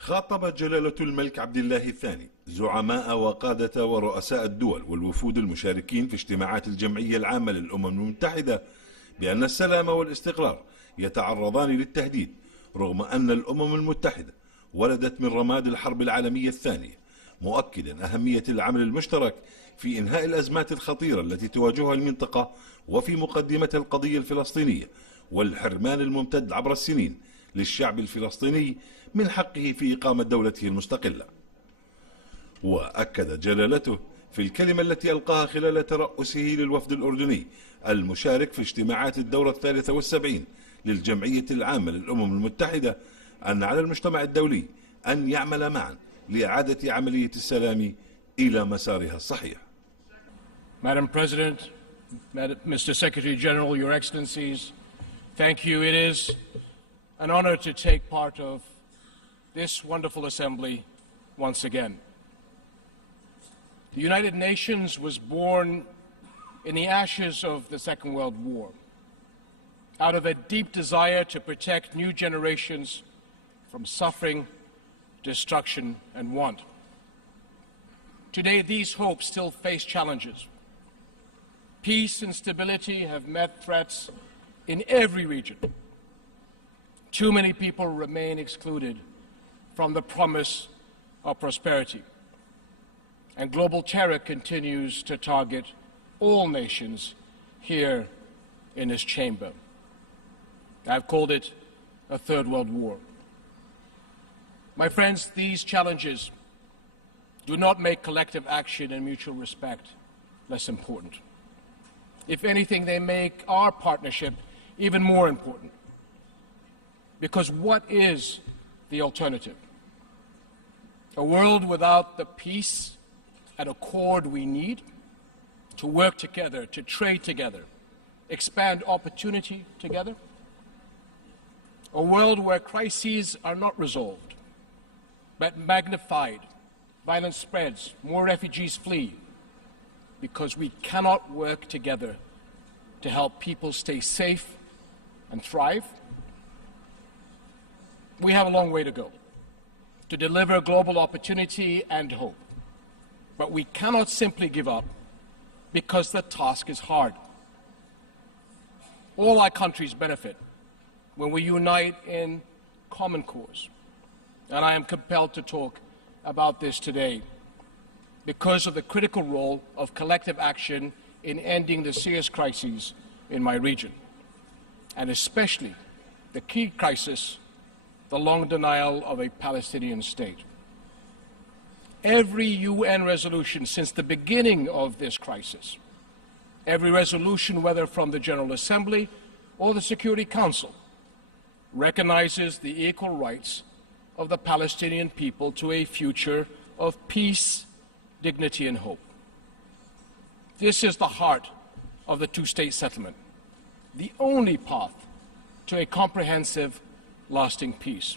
خاطب جلالة الملك عبد الله الثاني زعماء وقادة ورؤساء الدول والوفود المشاركين في اجتماعات الجمعية العامة للأمم المتحدة بأن السلام والاستقرار يتعرضان للتهديد، رغم أن الأمم المتحدة ولدت من رماد الحرب العالمية الثانية، مؤكدا أهمية العمل المشترك في إنهاء الأزمات الخطيرة التي تواجهها المنطقة، وفي مقدمتها القضية الفلسطينية والحرمان الممتد عبر السنين للشعب الفلسطيني من حقه في إقامة دولته المستقلة. وأكد جلالته في الكلمة التي ألقاها خلال ترأسه للوفد الأردني المشارك في اجتماعات الدورة 73 للجمعية العامة للأمم المتحدة أن على المجتمع الدولي أن يعمل معا لإعادة عملية السلام إلى مسارها الصحيح. Madam President, Mr. Secretary General, Your Excellencies, thank you. It is an honor to take part of this wonderful assembly once again. The United Nations was born in the ashes of the Second World War, out of a deep desire to protect new generations from suffering, destruction, and want. Today, these hopes still face challenges. Peace and stability have met threats in every region. Too many people remain excluded from the promise of prosperity. And global terror continues to target all nations here in this chamber. I've called it a third world war. My friends, these challenges do not make collective action and mutual respect less important. If anything, they make our partnership even more important. Because what is the alternative? A world without the peace and accord we need to work together, to trade together, expand opportunity together? A world where crises are not resolved, but magnified, violence spreads, more refugees flee, because we cannot work together to help people stay safe and thrive? We have a long way to go to deliver global opportunity and hope. But we cannot simply give up because the task is hard. All our countries benefit when we unite in common cause. And I am compelled to talk about this today because of the critical role of collective action in ending the serious crises in my region, and especially the key crisis, the long denial of a Palestinian state. Every UN resolution since the beginning of this crisis, every resolution, whether from the General Assembly or the Security Council, recognizes the equal rights of the Palestinian people to a future of peace, dignity, and hope. This is the heart of the two-state settlement, the only path to a comprehensive, lasting peace.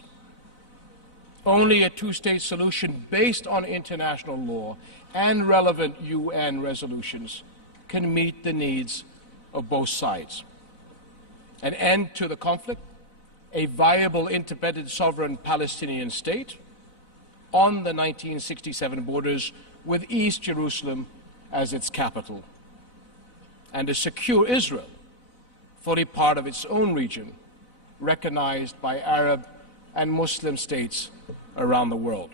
Only a two-state solution based on international law and relevant UN resolutions can meet the needs of both sides. An end to the conflict, a viable independent sovereign Palestinian state on the 1967 borders with East Jerusalem as its capital, and a secure Israel, fully part of its own region, recognized by Arab and Muslim states around the world.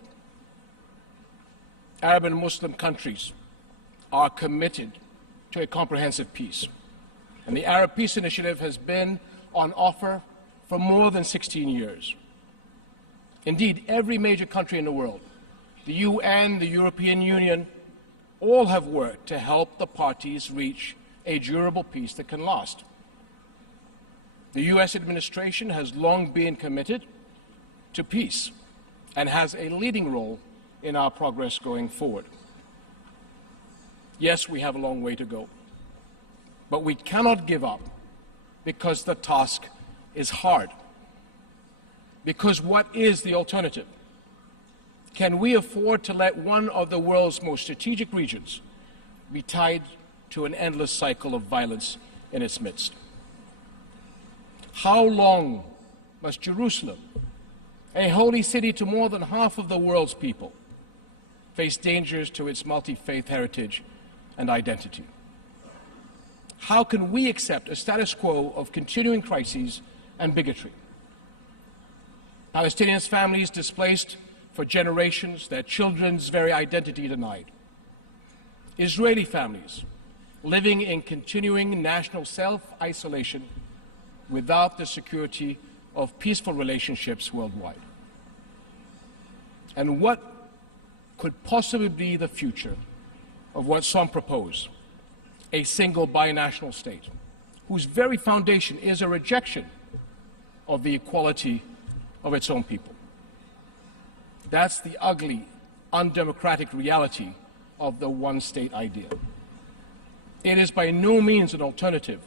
Arab and Muslim countries are committed to a comprehensive peace, and the Arab Peace Initiative has been on offer for more than 16 years. Indeed, every major country in the world, the UN, the European Union, all have worked to help the parties reach a durable peace that can last. The US administration has long been committed to peace and has a leading role in our progress going forward. Yes, we have a long way to go, but we cannot give up because the task is hard. Because what is the alternative? Can we afford to let one of the world's most strategic regions be tied to an endless cycle of violence in its midst? How long must Jerusalem a holy city to more than half of the world's people, face dangers to its multi-faith heritage and identity. How can we accept a status quo of continuing crises and bigotry? Palestinians' families displaced for generations, their children's very identity denied. Israeli families living in continuing national self-isolation without the security of peaceful relationships worldwide. And what could possibly be the future of what some propose, a single binational state, whose very foundation is a rejection of the equality of its own people? That's the ugly, undemocratic reality of the one-state idea. It is by no means an alternative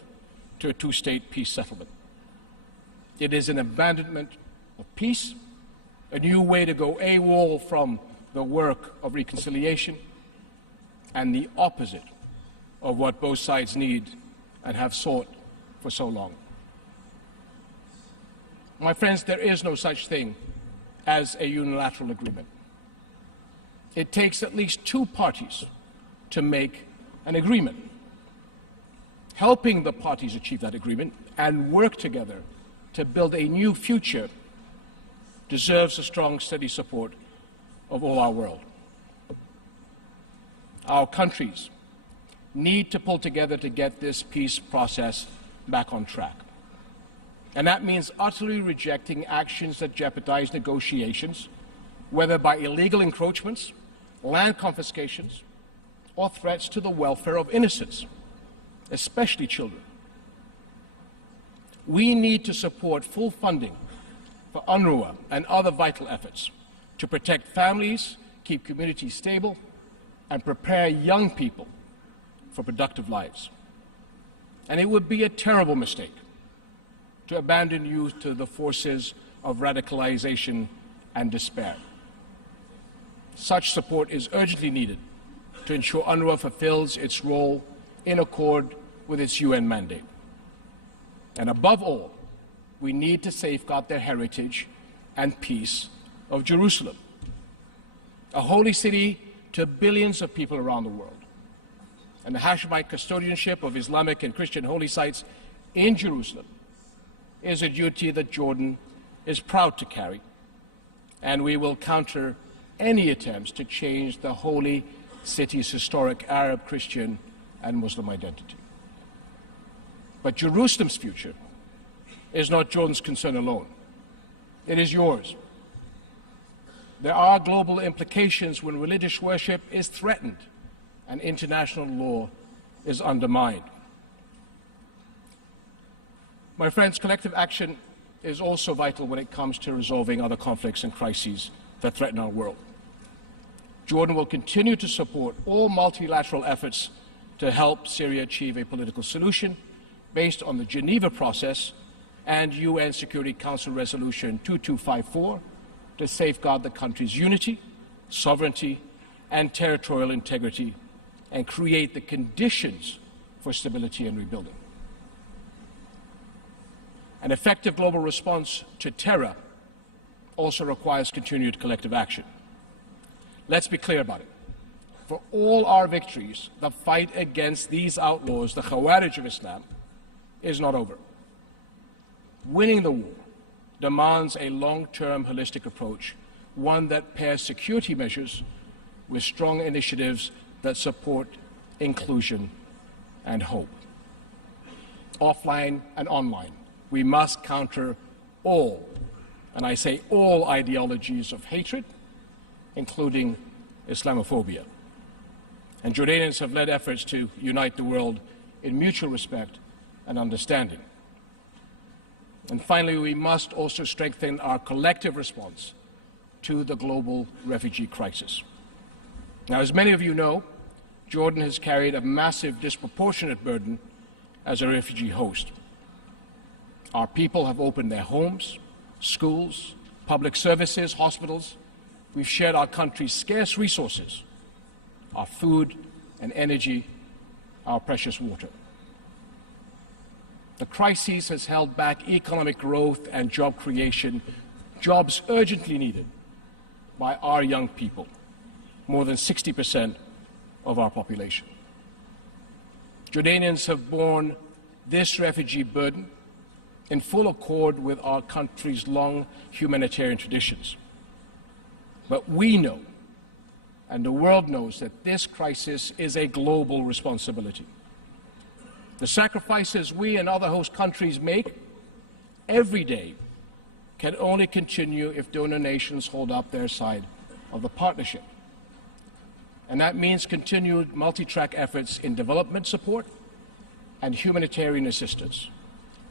to a two-state peace settlement. It is an abandonment of peace, a new way to go AWOL from the work of reconciliation, and the opposite of what both sides need and have sought for so long. My friends, there is no such thing as a unilateral agreement. It takes at least two parties to make an agreement. Helping the parties achieve that agreement and work together to build a new future deserves the strong, steady support of all our world. Our countries need to pull together to get this peace process back on track. And that means utterly rejecting actions that jeopardize negotiations, whether by illegal encroachments, land confiscations, or threats to the welfare of innocents, especially children. We need to support full funding for UNRWA and other vital efforts to protect families, keep communities stable, and prepare young people for productive lives. And it would be a terrible mistake to abandon youth to the forces of radicalization and despair. Such support is urgently needed to ensure UNRWA fulfills its role in accord with its UN mandate. And above all, we need to safeguard the heritage and peace of Jerusalem, a holy city to billions of people around the world. And the Hashemite custodianship of Islamic and Christian holy sites in Jerusalem is a duty that Jordan is proud to carry, and we will counter any attempts to change the holy city's historic Arab, Christian, and Muslim identity. But Jerusalem's future is not Jordan's concern alone. It is yours. There are global implications when religious worship is threatened and international law is undermined. My friends, collective action is also vital when it comes to resolving other conflicts and crises that threaten our world. Jordan will continue to support all multilateral efforts to help Syria achieve a political solution based on the Geneva process and UN Security Council Resolution 2254 to safeguard the country's unity, sovereignty, and territorial integrity and create the conditions for stability and rebuilding. An effective global response to terror also requires continued collective action. Let's be clear about it. For all our victories, the fight against these outlaws, the Khawarij of Islam, is not over. Winning the war demands a long-term holistic approach, one that pairs security measures with strong initiatives that support inclusion and hope. Offline and online, we must counter all, and I say all, ideologies of hatred, including Islamophobia. And Jordanians have led efforts to unite the world in mutual respect and understanding. And finally, we must also strengthen our collective response to the global refugee crisis. Now, as many of you know, Jordan has carried a massive, disproportionate burden as a refugee host. Our people have opened their homes, schools, public services, hospitals. We've shared our country's scarce resources, our food and energy, our precious water. The crisis has held back economic growth and job creation jobs urgently needed by our young people, more than 60% of our population. Jordanians have borne this refugee burden in full accord with our country's long humanitarian traditions. But we know, and the world knows, that this crisis is a global responsibility. The sacrifices we and other host countries make every day can only continue if donor nations hold up their side of the partnership. And that means continued multi-track efforts in development support and humanitarian assistance.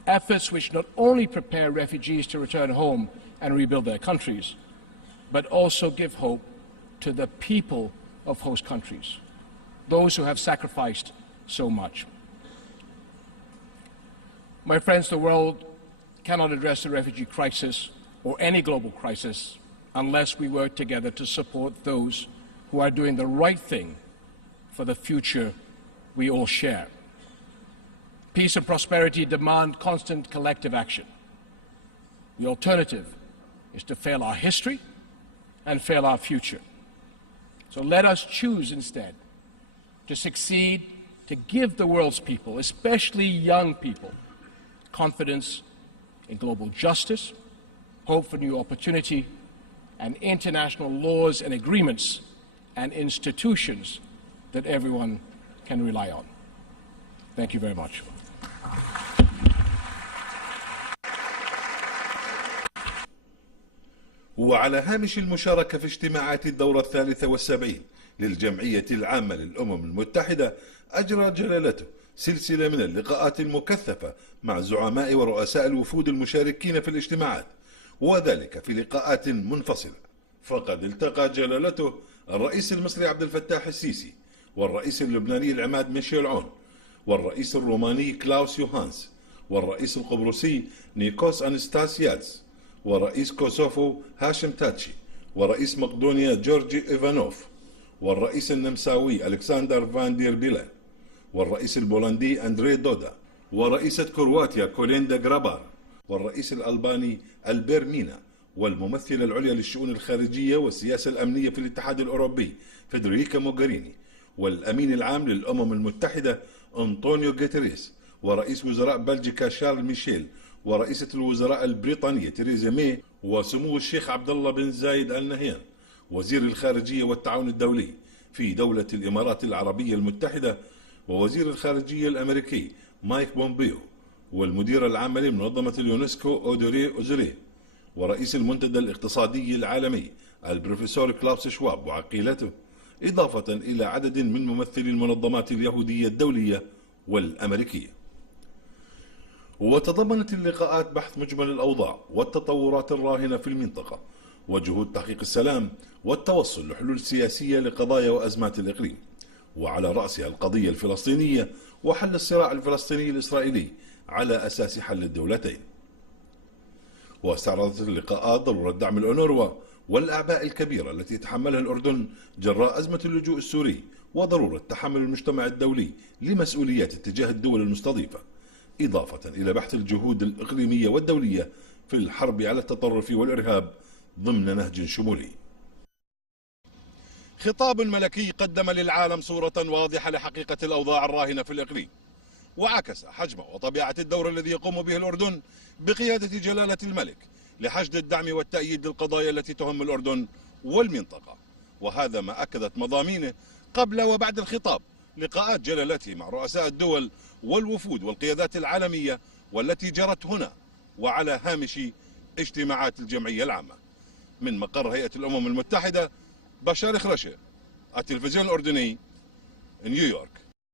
Efforts which not only prepare refugees to return home and rebuild their countries, but also give hope to the people of host countries, those who have sacrificed so much. My friends, the world cannot address the refugee crisis or any global crisis unless we work together to support those who are doing the right thing for the future we all share. Peace and prosperity demand constant collective action. The alternative is to fail our history and fail our future. So let us choose instead to succeed, to give the world's people, especially young people, confidence in global justice, hope for new opportunity, and international laws and agreements and institutions that everyone can rely on. Thank you very much. وعلى هامش المشاركة في اجتماعات الدورة 73 للجمعية العامة للأمم المتحدة، أجرى جلالته سلسلة من اللقاءات المكثفة مع زعماء ورؤساء الوفود المشاركين في الاجتماعات، وذلك في لقاءات منفصلة. فقد التقى جلالته الرئيس المصري عبد الفتاح السيسي، والرئيس اللبناني العماد ميشيل عون، والرئيس الروماني كلاوس يوهانس، والرئيس القبرصي نيكوس أنستاسيادز، ورئيس كوسوفو هاشم تاتشي، ورئيس مقدونيا جورجي إيفانوف، والرئيس النمساوي ألكسندر فان دير بيلان، والرئيس البولندي أندري دودا، ورئيسة كرواتيا كوليندا غرابار، والرئيس الألباني ألبير مينا، والممثلة العليا للشؤون الخارجية والسياسة الأمنية في الاتحاد الأوروبي فيدريكا موغاريني، والأمين العام للأمم المتحدة أنطونيو غوتيريس، ورئيس وزراء بلجيكا شارل ميشيل، ورئيسة الوزراء البريطانية تيريزا ماي، وسمو الشيخ عبد الله بن زايد آل نهيان وزير الخارجية والتعاون الدولي في دولة الإمارات العربية المتحدة، ووزير الخارجية الأمريكي مايك بومبيو، والمدير العام لمنظمة اليونسكو أودوري أوزوري، ورئيس المنتدى الاقتصادي العالمي البروفيسور كلاوس شواب وعقيلته، إضافة إلى عدد من ممثلي المنظمات اليهودية الدولية والأمريكية. وتضمنت اللقاءات بحث مجمل الأوضاع والتطورات الراهنة في المنطقة، وجهود تحقيق السلام والتوصل لحلول سياسية لقضايا وأزمات الإقليم، وعلى رأسها القضية الفلسطينية وحل الصراع الفلسطيني الإسرائيلي على أساس حل الدولتين. واستعرضت اللقاءات ضرورة دعم الأونروا والأعباء الكبيرة التي يتحملها الأردن جراء أزمة اللجوء السوري، وضرورة تحمل المجتمع الدولي لمسؤوليات تجاه الدول المستضيفة، إضافة إلى بحث الجهود الإقليمية والدولية في الحرب على التطرف والإرهاب ضمن نهج شمولي. خطاب الملكي قدم للعالم صورة واضحة لحقيقة الأوضاع الراهنة في الإقليم، وعكس حجم وطبيعة الدور الذي يقوم به الأردن بقيادة جلالة الملك لحشد الدعم والتأييد للقضايا التي تهم الأردن والمنطقة. وهذا ما أكدت مضامينه قبل وبعد الخطاب لقاءات جلالته مع رؤساء الدول والوفود والقيادات العالمية، والتي جرت هنا وعلى هامش اجتماعات الجمعية العامة. من مقر هيئة الأمم المتحدة، بشار خرشه، التلفزيون الأردني، نيويورك.